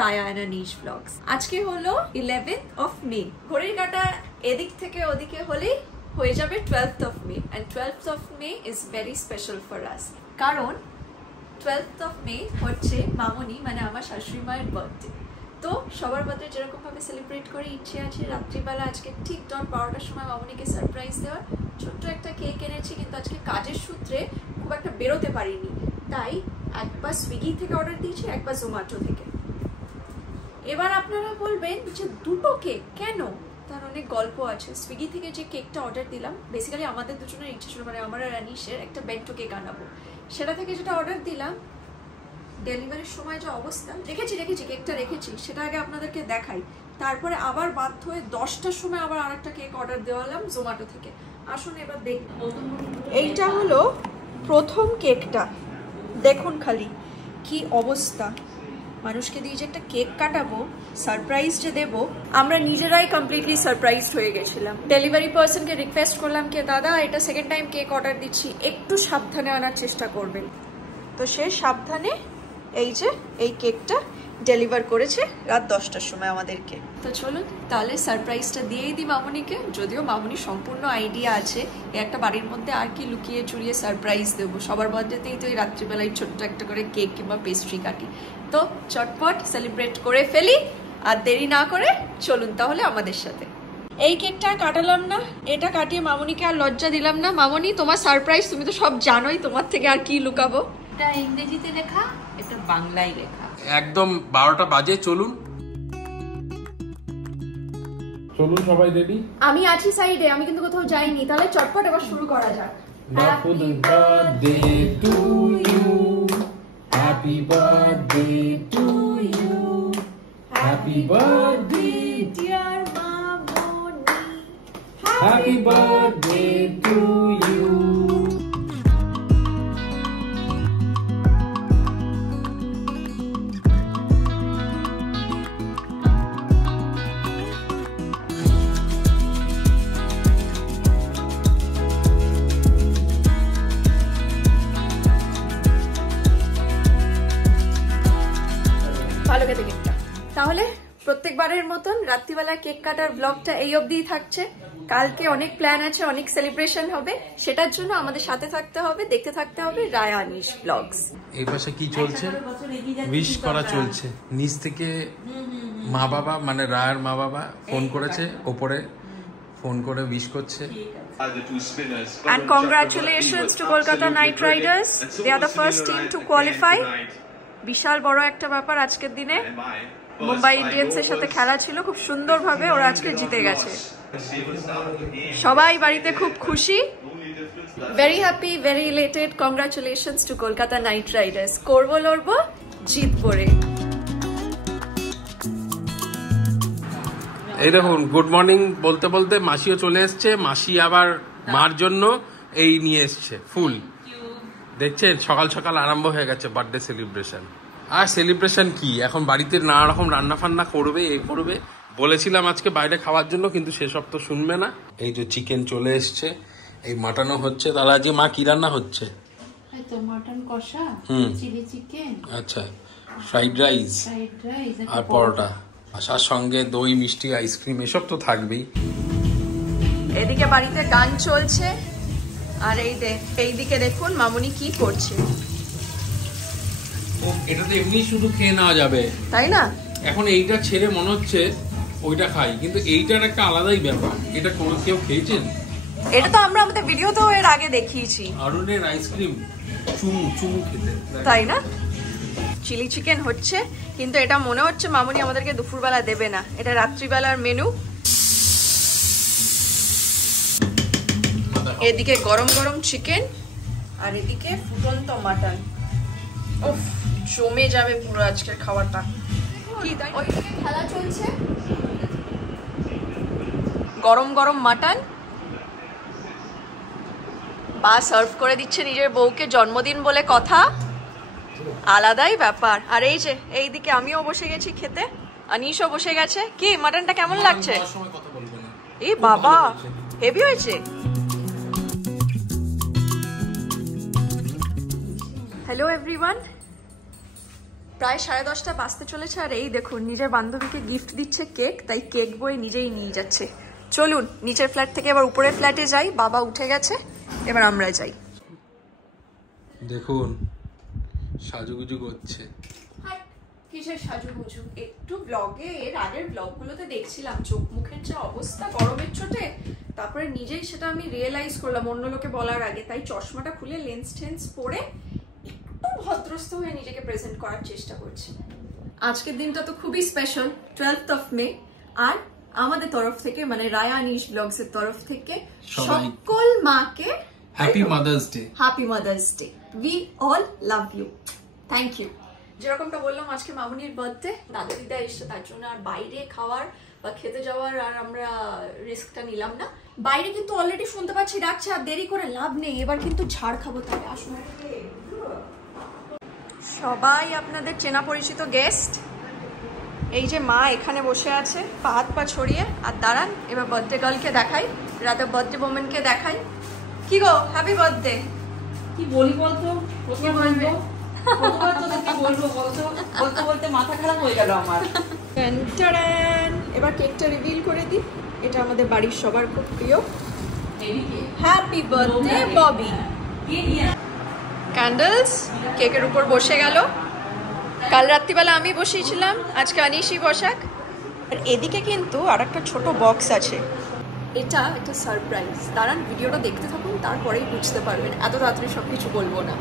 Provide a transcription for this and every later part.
Raya and Anish blogs. আজকে হলো 11th of May। ঘড়ির কাঁটা এদিক থেকে ওদিকে হলেই হয়ে যাবে 12th of May, and 12th of May is very special for us কারণ 12th of May হচ্ছে মামনি মানে আমার শাশুড়ি মায়ের বার্থডে। তো সবার বার্থডে যেরকম ভাবে সেলিব্রেট করে ইচ্ছে আছে রাত্রিবেলা আজকে ঠিক 12টার সময় মামনিকে সারপ্রাইজ দেওয়ার। ছোট্ট একটা কেক এনেছি, কিন্তু আজকে কাজের সূত্রে খুব একটা বেরোতে পারিনি, তাই একবার সুইগি থেকে অর্ডার দিয়েছি, একবার জোম্যাটো থেকে। এবার আপনারা বলবেন যে দুটো কেক কেন? তার অনেক গল্প আছে। সুইগি থেকে যে কেকটা অর্ডার দিলাম, বেসিক্যালি আমাদের দুজনের ইচ্ছে ছিল মানে আমার আর আনিশের একটা বেন্টো কেক আনাবো। সেটা থেকে যেটা অর্ডার দিলাম, ডেলিভারির সময় যে অবস্থা, রেখেছি কেকটা রেখেছি, সেটা আগে আপনাদেরকে দেখাই। তারপরে আবার বাধ্য হয়ে 10টার সময় আবার আরেকটা কেক অর্ডার দেওয়ালাম জোম্যাটো থেকে। আসুন এবার দেখুন। এইটা হলো প্রথম কেকটা, দেখুন খালি কি অবস্থা। মানুষকে দিয়ে যে একটা কেক কাটাবো, সারপ্রাইজ যে দেবো, আমরা নিজেরাই কমপ্লিটলি সারপ্রাইজড হয়ে গেছিলাম। ডেলিভারি পার্সনকে রিকোয়েস্ট করলাম কি দাদা এটা সেকেন্ড টাইম কেক অর্ডার দিচ্ছি, একটু সাবধানে আনার চেষ্টা করবেন। তো সে সাবধানে এই যে এই কেকটা ডেলিভার করেছে রাত 10টার সময় আমাদেরকে। তো চলুন তাহলে সারপ্রাইজটা দিয়েই দিই মামনিকে। যদিও মামনির সম্পূর্ণ আইডিয়া আছে একটা বাড়ির মধ্যে আর কি লুকিয়ে চুরিয়ে সারপ্রাইজ দেবো। সবার বার্থডেতেই তো এই রাত্রিবেলায় ছোট্ট একটা করে কেক কিংবা পেস্ট্রি কাটি। তো চটপট সেলিব্রেট করে ফেলি, আর দেরি না করে চলুন তাহলে আমাদের সাথে। এই কেকটা কাটালাম না, এটা কাটিয়ে মামনিকে আর লজ্জা দিলাম না। মামনি তোমার সারপ্রাইজ তুমি তো সব জানোই, তোমার থেকে আর কি লুকাবো। এটা ইংরেজিতে লেখা, এটা বাংলায় লেখা। একদম 12টা বাজে, চলুন সবাই রেডি। আমি আছি সাইডে, আমি কিন্তু কোথাও যাইনি। তাহলে চটপট এবার শুরু করা যাক। Happy birthday to you, happy birthday to you, happy birthday dear Mamoni, happy birthday to you. ভালো খেতে কেকটা। তাহলে প্রত্যেকবারের মতন রাত্রিবেলা কেক কাটার ব্লগটা এই অবধিই থাকছে। কালকে অনেক প্ল্যান আছে, অনেক সেলিব্রেশন হবে, সেটার জন্য আমাদের সাথে থাকতে হবে, দেখতে থাকতে হবে রায়া আনিশ ব্লগস। এই পাশে কি চলছে? উইশ করা চলছে। নিচ থেকে মা বাবা মানে রায়ার মা বাবা ফোন করেছে, ওপরে ফোন করে উইশ করছে। And congratulations to Kolkata Knight Riders. They are the first team to qualify. বিশাল বড় একটা ব্যাপার আজকের দিনে। মুম্বাই ইন্ডিয়ান্সের সাথে খেলা ছিল, খুব সুন্দরভাবে ওরা আজকে জিতে গেছে। সবাই বাড়িতে খুব খুশি, very happy, very elated. Congratulations to Kolkata night Riders. করবো লড়বো, জিতবো রে। এই দেখুন গুড মর্নিং বলতে বলতে মাসিও চলে এসছে। মাসি আবার মার জন্য এই নিয়ে এসছে ফুল। দেখছেন সকাল সকাল আরম্ভ হয়ে গেছে বার্থডে সেলিব্রেশন। আর সেলিব্রেশন কি, এখন বাড়িতে নানা রকম রান্না ফান্না করবে, এ করবে। বলেছিলাম আজকে বাইরে খাওয়ার জন্য, কিন্তু সেসব তো শুনবে না। এই যে চিকেন চলে এসছে, এই মাটনও হচ্ছে। তাহলে আজকে মা কি রান্না হচ্ছে? মাটন কষা, চিলি চিকেন, আচ্ছা, ফ্রাইড রাইস আর পরোটা, আসার সঙ্গে দই মিষ্টি আইসক্রিম এসব তো থাকবেই। এদিকে বাড়িতে গান চলছে, আর এইদিকে দেখুন মামুনি কি করছে। এটা তো এমনি শুধু খেয়ে নেওয়া যাবে, তাই না? এখন এইটা ছেড়ে মনে হচ্ছে ওইটা খাই, কিন্তু এইটার একটা আলাদাই ব্যাপার। এটা কোনো কেউ খেয়েছেন? এটা তো আমরা আমাদের ভিডিওতেও এর আগে দেখিয়েছি। অরুণের আইসক্রিম চুমু চুমু খেতে, তাই না? চিলি চিকেন হচ্ছে, কিন্তু এটা মনে হচ্ছে মামুনি আমাদেরকে দুপুরবেলা দেবে না, এটা রাত্রিবেলার মেনু। এদিকে গরম গরম চিকেন, আর এদিকে ফুটন্ত মাটন। উফ, জমে যাবে পুরো আজকের খাবারটা। কি তাই? ওইদিকে খেলা চলছে, গরম গরম মাটন বা সার্ভ করে দিচ্ছে নিজের বউকে, জন্মদিন বলে কথা, আলাদাই ব্যাপার। আর এই যে এইদিকে আমিও বসে গেছি খেতে, আনিশও বসে গেছে। কি মাটনটা কেমন লাগছে? এই বাবা হেভি হয়েছে। হ্যালো এভরিওয়ান, প্রায় 10:30 বাজতে চলেছে, আর এই দেখুন নিজের বান্ধবীকে গিফট দিচ্ছে কেক, তাই কেক বয়ে নিজেই নিয়ে যাচ্ছে। চলুন নিচের ফ্ল্যাট থেকে এবার উপরের ফ্ল্যাটে যাই, বাবা উঠে গেছে, এবার আমরা যাই। দেখুন সাজুগুজু করছে। কিসের সাজুগুজু? একটু ব্লগে, এর আগের ব্লগগুলোতে দেখছিলাম চোখ মুখের যে অবস্থা গরমের চোটে, তারপরে নিজেই সেটা আমি রিয়েলাইজ করলাম অন্য লোকে বলার আগে, তাই চশমাটা খুলে লেন্স টেন্স পরে একটু ভদ্রস্থ হয়ে নিজেকে প্রেজেন্ট করার চেষ্টা করছি। আজকের দিনটা তো খুবই স্পেশাল, 12th of May, আর আমাদের তরফ থেকে মানে রায়া আনিশ ব্লগস এর তরফ থেকে সকল মাকে happy Mother's Day. Happy Mother's Day. We all love you, thank you. যেরকমটা বললাম আজকে মামুনির বার্থডে, দাদা দিদা এসছে, তার জন্য আর বাইরে খাওয়ার বা খেতে যাওয়ার আর আমরা রিস্কটা নিলাম না। বাইরে কিন্তু অলরেডি শুনতে পাচ্ছি ডাকছে, আর দেরি করে লাভ নেই, এবার কিন্তু ঝাড় খাবো। তাহলে আসুন, সবাই আপনাদের চেনা পরিচিত গেস্ট। এই যে মা এখানে বসে আছে পা হাত পা ছড়িয়ে, আর দাঁড়ান এবার বার্থডে গার্লকে দেখাই, রাতে বার্থডে ওমেনকে দেখাই। কি গো, হ্যাপি বার্থডে। কি বলি বলতো, কি বলবো, বলতে বলতে মাথা খারাপ হয়ে গেল আমার। এবার কেকটা রিভিল করে দিই। এটা আমাদের বাড়ির সবার খুব প্রিয়। Happy birthday Bobby. ক্যান্ডেলস কেকের উপর বসে গেল। কাল রাত্রিবেলা আমি বসিয়েছিলাম, আজকে আনিশই বসাক। আর এদিকে কিন্তু আর একটা ছোট বক্স আছে, এটা একটা সারপ্রাইজ। দাঁড়ান ভিডিওটা দেখতে থাকুন, তারপরেই বুঝতে পারবেন, এত তাড়াতাড়ি সবকিছু বলবো না।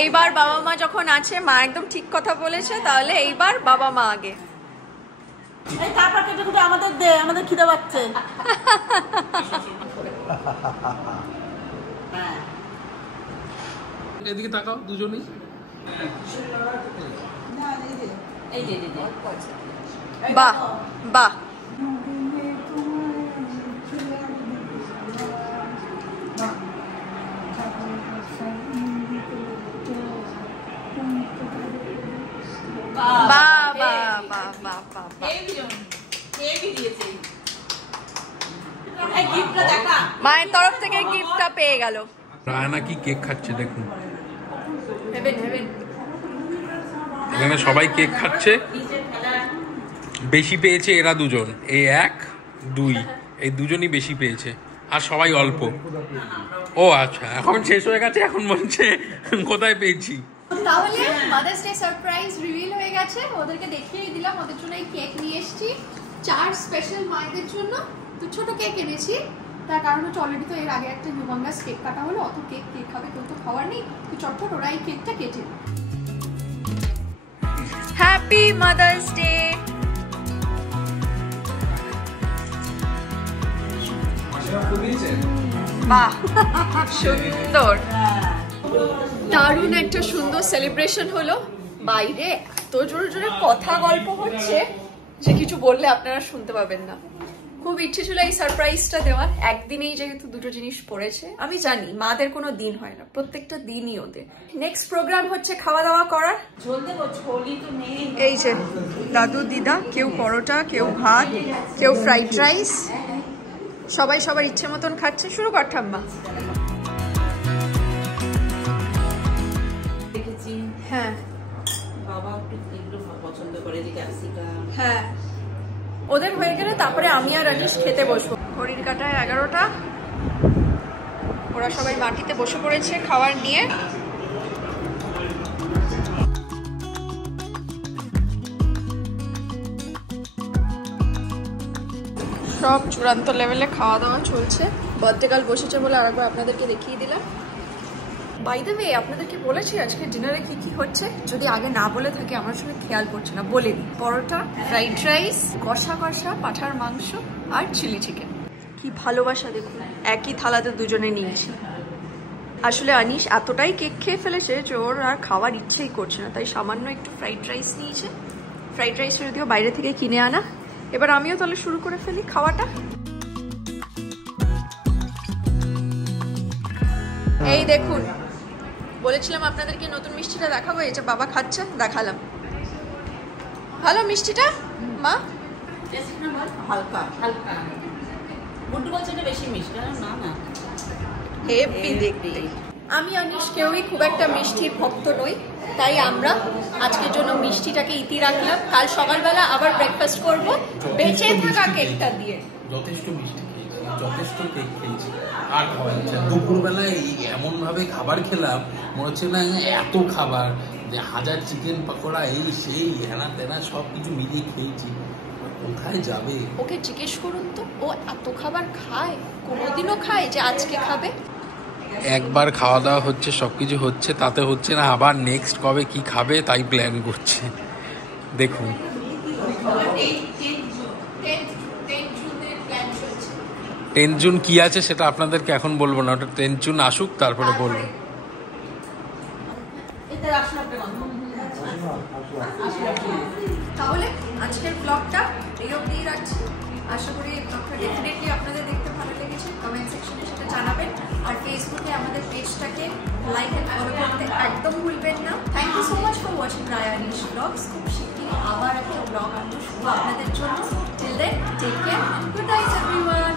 এইবার বাবা মা যখন আছে, মা একদম ঠিক কথা বলেছে, তাহলে এইবার বাবা মা আগে। আমাদের দে, আমাদের খিদে পাচ্ছে। এদিকে তাকাও দুজনেই। বাহ বাহ, মায়ের তরফ থেকে গিফটটা পেয়ে গেল। রায়না কি কেক খাচ্ছে দেখুন, হেভেন হেভেন। এখানে সবাই কেক খাচ্ছে। বেশি পেয়েছে এরা দুজন, এই 1 2, এই দুজনই বেশি পেয়েছে, আর সবাই অল্প। ও আচ্ছা, এখন শেষ হয়ে গেছে, এখন বলছে কোথায় পেয়েছি। তাহলে মাদার্স ডে সারপ্রাইজ রিভিল হয়ে গেছে, ওদেরকে দেখিয়ে দিলাম। ওদের জন্য এই কেক নিয়ে এসেছি, 4 স্পেশাল মায়েদের জন্য। তো ছোট কেক এনেছি, তার কারণ হচ্ছে অলরেডি তো এর আগে একটা হিউমাঙ্গাস কেক কাটা হলো, অত কেক কে খাবে, কেউ তো খাওয়ার নেই। তো চটপট ওরা এই কেকটা কেটে। Happy Mother's day. বাহ সুন্দর, দারুণ একটা সুন্দর সেলিব্রেশন হলো। বাইরে এত জোরে জোরে কথা গল্প হচ্ছে যে কিছু বললে আপনারা শুনতে পাবেন না। খুব ইচ্ছে ছিল এই সারপ্রাইজটা দেওয়ার, একদিনেই যেহেতু দুটো জিনিস পড়েছে। আমি জানি মাদের কোনো দিন হয় না, প্রত্যেকটা দিনই ওদের। নেক্সট প্রোগ্রাম হচ্ছে খাওয়া দাওয়া করার। এই যে দাদু দিদা, কেউ পরোটা, কেউ ভাত, কেউ ফ্রাইড রাইস, সবাই সবার ইচ্ছে মতন খাচ্ছে। শুরু কর ঠাম্মা। হ্যাঁ বাবা একটু পছন্দ করে যে ক্যাপসিকাম। হ্যাঁ, ওদের হয়ে গেলে তারপরে আমি আর আনিশ খেতে বসবো। ঘড়ির কাঁটায় 11টা, ওরা সবাই মাটিতে বসে পড়েছে খাবার নিয়ে। সব চূড়ান্ত লেভেলে খাওয়া দাওয়া চলছে। বার্থডে গার্ল বসেছে বলে আরেকবার আপনাদেরকে দেখিয়ে দিলাম। বাই দ্য ওয়ে, আপনাদেরকে বলেছি আজকে ডিনারে কি কি হচ্ছে, যদি আগে না বলে থাকে আমার সঙ্গে খেয়াল করছে না, বলে দিই। পরোটা, ফ্রাইড রাইস, কষা কষা পাঠার মাংস আর চিলি চিকেন। কি ভালোবাসা দেখুন, একই থালাতে দুজনে নিয়েছি। আসলে আনিশ এতটাই কেক খেয়ে ফেলেছে যে ওর আর খাওয়ার ইচ্ছেই করছে না, তাই সামান্য একটু ফ্রাইড রাইস নিয়েছে। ফ্রাইড রাইস যদিও বাইরে থেকে কিনে আনা। এবার আমিও তাহলে শুরু করে ফেলি খাওয়াটা। এই দেখুন, বলেছিলাম আপনাদেরকে নতুন মিষ্টিটা দেখাবো, এই যে বাবা খাচ্ছে, দেখালাম। ভালো মিষ্টিটা মা? হালকা হালকা। গুড্ডু বলছে এটা বেশি মিষ্টি। না না, হেভি দেখতে। আমি অনিশ কেউই খুব একটা মিষ্টির ভক্ত নই, তাই আমরা আজকের জন্য মিষ্টিটাকে ইতি রাখলাম। কাল সকালবেলা আবার ব্রেকফাস্ট করব বেঁচে থাকা কেকটা দিয়ে। যথেষ্ট মিষ্টি খেয়েছি, যথেষ্ট কেক খেয়েছি, আর খাওয়া যাচ্ছে না। দুপুরবেলায় এমন ভাবে খাবার খেলাম, মনে হচ্ছে না এত খাবার, যে 1000 চিকেন পকোড়া, এই সেই হেনা তেনা সব কিছু মিলিয়ে খেয়েছি। কোথায় যাবে? ওকে জিজ্ঞেস করুন তো, ও এত খাবার খায়? কোনোদিনও খায় যে আজকে খাবে? একবার খাওয়া দাওয়া হচ্ছে, সবকিছু হচ্ছে, তাতে হচ্ছে না, আবার নেক্সট কবে কি খাবে তাই প্ল্যান করছে। দেখুন 10 জুন কি আছে সেটা আপনাদেরকে এখন বলবো না, ওটা 10 জুন আসুক তারপরে বলবো। তাহলে আজকের ব্লগটা এই অবধি রাখছি। আশা করি এই ব্লগটা ডেফিনেটলি আপনাদের দেখতে ভালো লেগেছে। কমেন্ট সেকশনে সেটা জানাবেন, আর ফেসবুকে আমাদের পেজটাকে লাইক এন্ড ফলো করতে একদম ভুলবেন না। Thank you so much for watching Raya Anish vlogs. খুব শীঘ্রই আবার একটা ব্লগ আনবো শুধু আপনাদের জন্য। Till then take care, good night everyone.